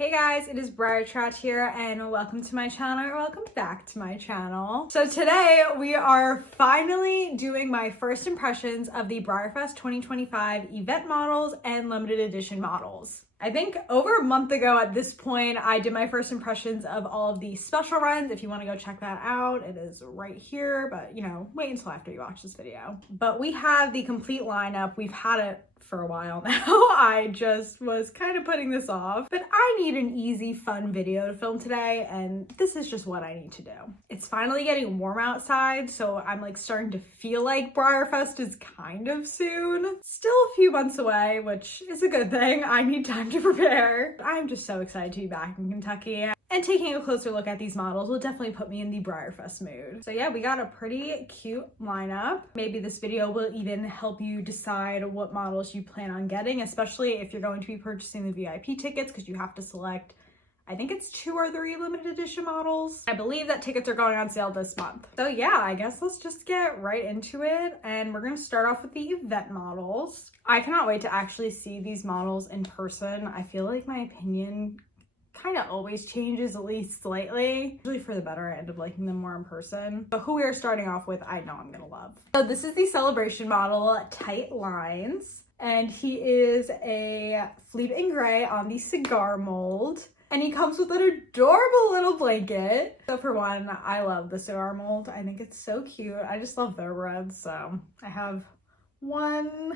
Hey guys, it is BreyerFest here and welcome to my channel, or welcome back to my channel. So today we are finally doing my first impressions of the BreyerFest 2025 event models and limited edition models. I think over a month ago at this point, I did my first impressions of all of the special runs. If you want to go check that out, it is right here, but you know, wait until after you watch this video. But we have the complete lineup. We've had it for a while now. I just was kind of putting this off, but I need an easy, fun video to film today, and this is just what I need to do. It's finally getting warm outside, so I'm like starting to feel like BreyerFest is kind of soon. Still a few months away, which is a good thing. I need time to prepare. I'm just so excited to be back in Kentucky. And taking a closer look at these models will definitely put me in the BreyerFest mood. So yeah, we got a pretty cute lineup. Maybe this video will even help you decide what models you plan on getting, especially if you're going to be purchasing the VIP tickets, because you have to select, I think it's 2 or 3 limited edition models. I believe that tickets are going on sale this month. So yeah, I guess let's just get right into it. And we're gonna start off with the event models. I cannot wait to actually see these models in person. I feel like my opinion kind of always changes, at least slightly. Usually for the better, I end up liking them more in person. But who we are starting off with, I know I'm gonna love. So this is the Celebration model, Tight Lines. And he is a Fleet and Gray on the cigar mold. And he comes with an adorable little blanket. So for one, I love the cigar mold. I think it's so cute. I just love thoroughbreds. So I have one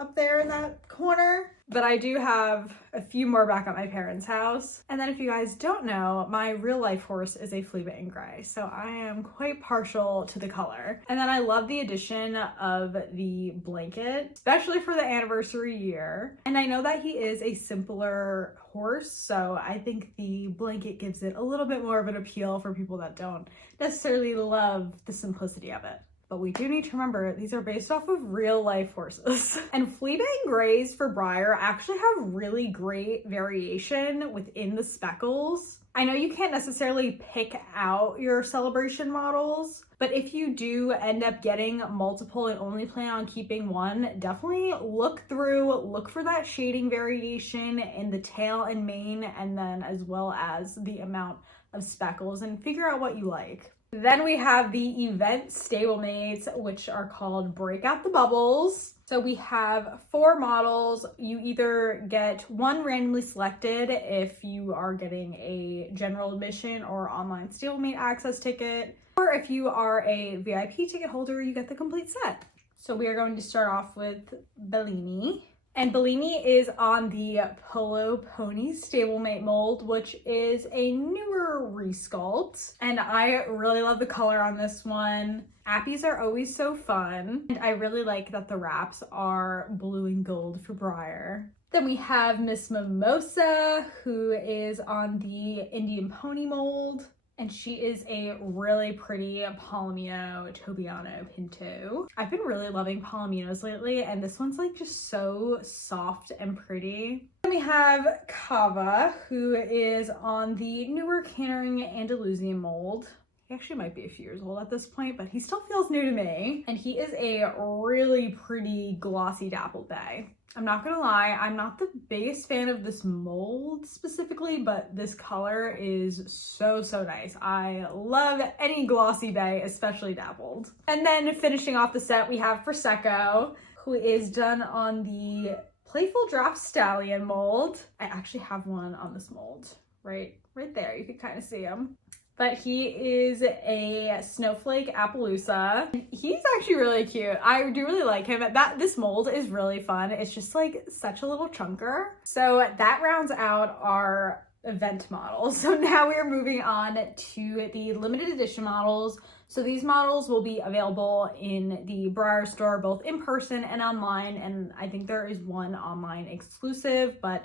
up there in that corner, but I do have a few more back at my parents' house. And then if you guys don't know, my real life horse is a Fleet and Gray, so I am quite partial to the color. And then I love the addition of the blanket, especially for the anniversary year. And I know that he is a simpler horse, so I think the blanket gives it a little bit more of an appeal for people that don't necessarily love the simplicity of it. But we do need to remember these are based off of real life horses. And Fleet and Grays for Breyer actually have really great variation within the speckles. I know you can't necessarily pick out your celebration models, but if you do end up getting multiple and only plan on keeping one, definitely look for that shading variation in the tail and mane, and then as well as the amount of speckles, and figure out what you like. Then we have the event stablemates, which are called Break Out the Bubbles. So we have 4 models. You either get one randomly selected if you are getting a general admission or online stablemate access ticket, or if you are a VIP ticket holder, you get the complete set. So we are going to start off with Bellini. And Bellini is on the Polo Pony stablemate mold, which is a newer resculpt. And I really love the color on this one. Appies are always so fun. And I really like that the wraps are blue and gold for Breyer. Then we have Miss Mimosa, who is on the Indian Pony mold. And she is a really pretty Palomino Tobiano Pinto. I've been really loving Palominos lately, and this one's like just so soft and pretty. Then we have Kava, who is on the newer Cantering Andalusian mold. He actually might be a few years old at this point, but he still feels new to me. And he is a really pretty glossy dappled bay. I'm not gonna lie, I'm not the biggest fan of this mold specifically, but this color is so nice. I love any glossy bay, especially dappled. And then finishing off the set, we have Prosecco, who is done on the Playful Drop Stallion mold. I actually have one on this mold, right there. You can kind of see him. But he is a Snowflake Appaloosa. He's actually really cute. I do really like him. This mold is really fun. It's just like such a little chunker. So that rounds out our event models. So now we are moving on to the limited edition models. So these models will be available in the Breyer store, both in person and online. And I think there is one online exclusive, but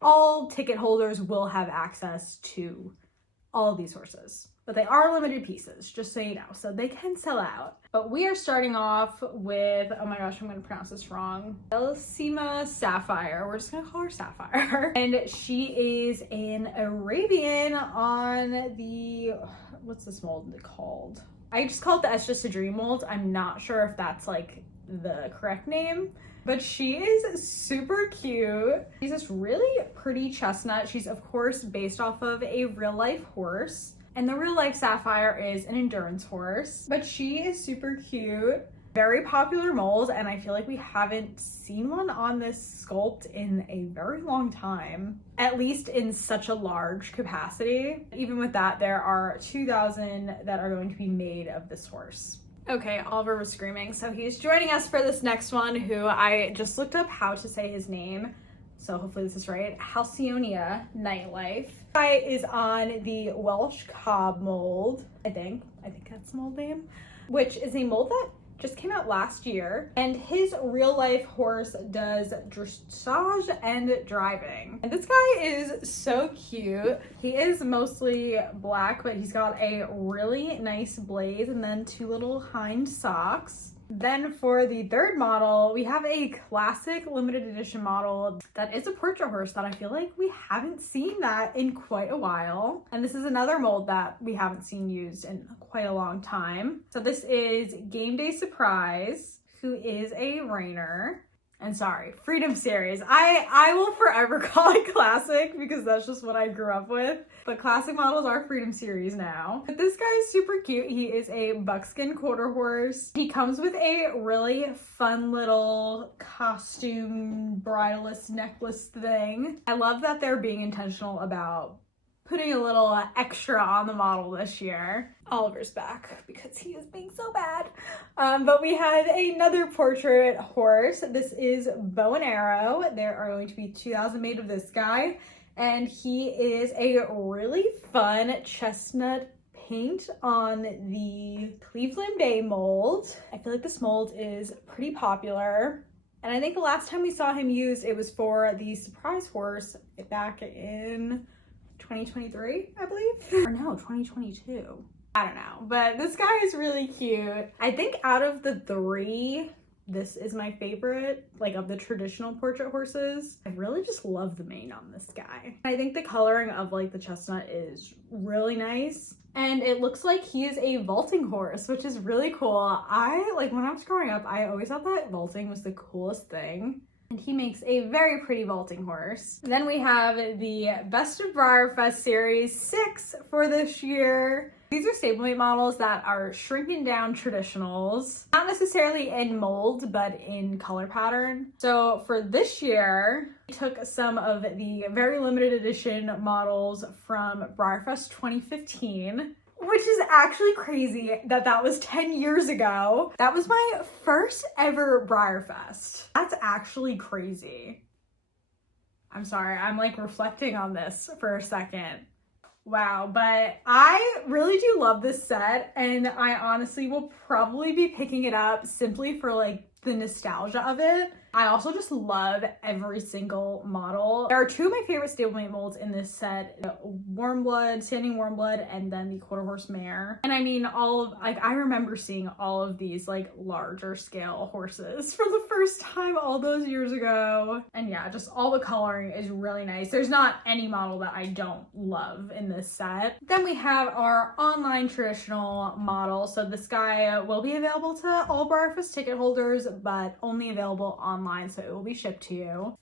all ticket holders will have access to all of these horses, but they are limited pieces, just so you know, so they can sell out. But we are starting off with, oh my gosh, I'm gonna pronounce this wrong, Bellissima Sapphire. We're just gonna call her Sapphire. And she is an Arabian on the, what's this mold called? I just call it the It's Just a Dream mold. I'm not sure if that's like the correct name, but she is super cute. She's this really pretty chestnut. She's of course based off of a real life horse. And the real life Sapphire is an endurance horse, but she is super cute. Very popular mold, and I feel like we haven't seen one on this sculpt in a very long time, at least in such a large capacity. Even with that, there are 2,000 that are going to be made of this horse. Okay, Oliver was screaming, so he's joining us for this next one, who I just looked up how to say his name, so hopefully this is right. Halcyonia Nightlife. Guy is on the Welsh Cob mold, I think that's the mold name, which is a mold that just came out last year, and his real life horse does dressage and driving. And this guy is so cute. He is mostly black, but he's got a really nice blaze and then 2 little hind socks. Then for the third model, we have a classic limited edition model that is a portrait horse that I feel like we haven't seen that in quite a while. And this is another mold that we haven't seen used in quite a long time. So this is Game Day Surprise, who is a reiner. And sorry, Freedom Series. I will forever call it classic because that's just what I grew up with. But classic models are Freedom Series now. But this guy is super cute. He is a buckskin quarter horse. He comes with a really fun little costume bridleless necklace thing. I love that they're being intentional about putting a little extra on the model this year. Oliver's back because he is being so bad. But we have another portrait horse. This is Bow and Arrow. There are going to be 2,000 made of this guy. And he is a really fun chestnut paint on the Cleveland Bay mold. I feel like this mold is pretty popular. And I think the last time we saw him used, it was for the surprise horse back in 2023, I believe. Or no, 2022. I don't know, but this guy is really cute. I think out of the 3, this is my favorite, like of the traditional portrait horses. I really just love the mane on this guy. I think the coloring of like the chestnut is really nice. And it looks like he is a vaulting horse, which is really cool. When I was growing up, I always thought that vaulting was the coolest thing. And he makes a very pretty vaulting horse. Then we have the Best of BreyerFest Series 6 for this year. These are stablemate models that are shrinking down traditionals, not necessarily in mold, but in color pattern. So for this year, we took some of the very limited edition models from BreyerFest 2015, which is actually crazy that that was 10 years ago. That was my first ever BreyerFest. That's actually crazy. I'm sorry, I'm like reflecting on this for a second. Wow, but I really do love this set, and I honestly will probably be picking it up simply for like the nostalgia of it. I also just love every single model. There are 2 of my favorite stablemate molds in this set, Warmblood, Standing Warmblood, and then the Quarter Horse Mare. And I mean, I remember seeing all of these like larger scale horses for the first time all those years ago. And yeah, just all the coloring is really nice. There's not any model that I don't love in this set. Then we have our online traditional model. So this guy will be available to all BreyerFest ticket holders, but only available online, so it will be shipped to you.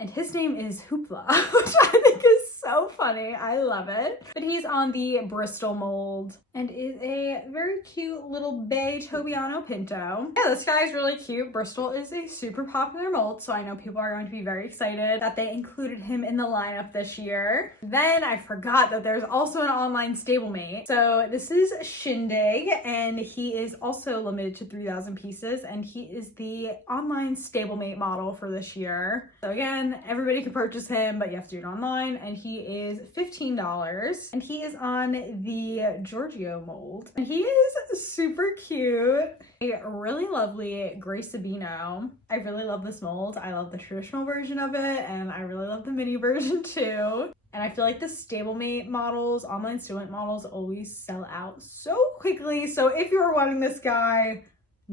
And his name is Hoopla, which I think is so funny. I love it. But he's on the Bristol mold and is a very cute little bay Tobiano Pinto. Yeah, this guy is really cute. Bristol is a super popular mold, so I know people are going to be very excited that they included him in the lineup this year. Then I forgot that there's also an online stablemate. So this is Shindig, and he is also limited to 3,000 pieces, and he is the online stablemate model for this year. So again, everybody can purchase him, but you have to do it online, and he is $15. And he is on the Giorgio mold. And he is super cute. A really lovely Gray Sabino. I really love this mold. I love the traditional version of it, and I really love the mini version too. And I feel like the stablemate models, online stablemate models, always sell out so quickly. So if you're wanting this guy,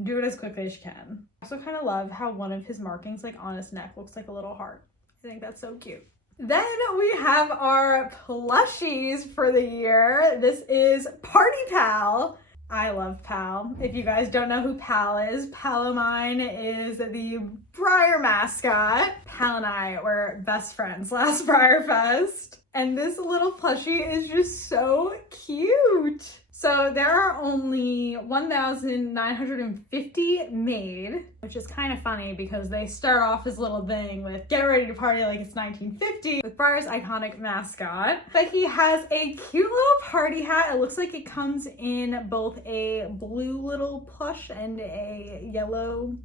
do it as quickly as you can. I also kind of love how one of his markings, like on his neck, looks like a little heart. I think that's so cute. Then we have our plushies for the year. This is Party Pal. I love Pal. If you guys don't know who Pal is, Pal of mine is the Breyer mascot. Pal and I were best friends last BreyerFest. And this little plushie is just so cute. So there are only 1,950 made, which is kind of funny because they start off this little thing with get ready to party like it's 1950 with Breyer's iconic mascot. But he has a cute little party hat. It looks like it comes in both a blue little plush and a yellow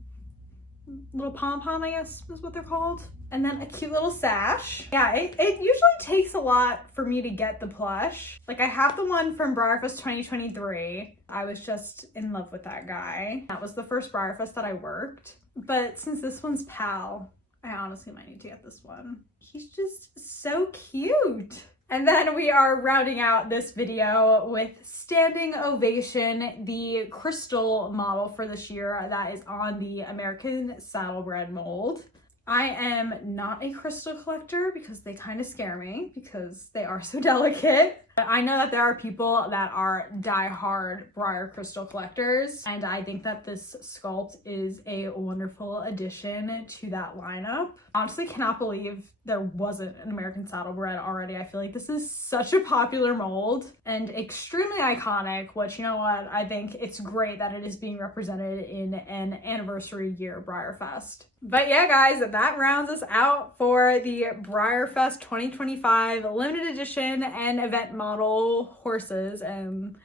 little pom-pom, I guess is what they're called. And then a cute little sash. Yeah, it usually takes a lot for me to get the plush. Like I have the one from BreyerFest 2023. I was just in love with that guy. That was the first BreyerFest that I worked. But since this one's Pal, I honestly might need to get this one. He's just so cute. And then we are rounding out this video with Standing Ovation, the crystal model for this year that is on the American Saddlebred mold. I am not a crystal collector because they kind of scare me because they are so delicate. But I know that there are people that are die-hard Breyer crystal collectors, and I think that this sculpt is a wonderful addition to that lineup. Honestly, cannot believe there wasn't an American Saddlebred already. I feel like this is such a popular mold and extremely iconic, which, you know what, I think it's great that it is being represented in an anniversary year BreyerFest. But yeah, guys, that rounds us out for the BreyerFest 2025 limited edition and event model horses, and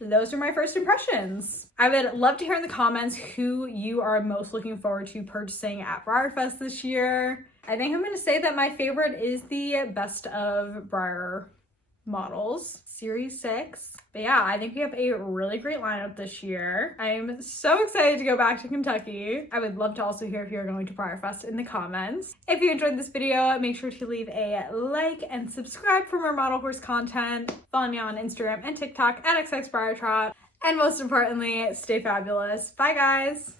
those are my first impressions. I would love to hear in the comments who you are most looking forward to purchasing at BreyerFest this year. I think I'm going to say that my favorite is the Best of Breyer models, Series 6. But yeah, I think we have a really great lineup this year. I'm so excited to go back to Kentucky. I would love to also hear if you're going to BreyerFest in the comments. If you enjoyed this video, make sure to leave a like and subscribe for more model horse content. Follow me on Instagram and TikTok at xxbreyertrot. And most importantly, stay fabulous. Bye, guys.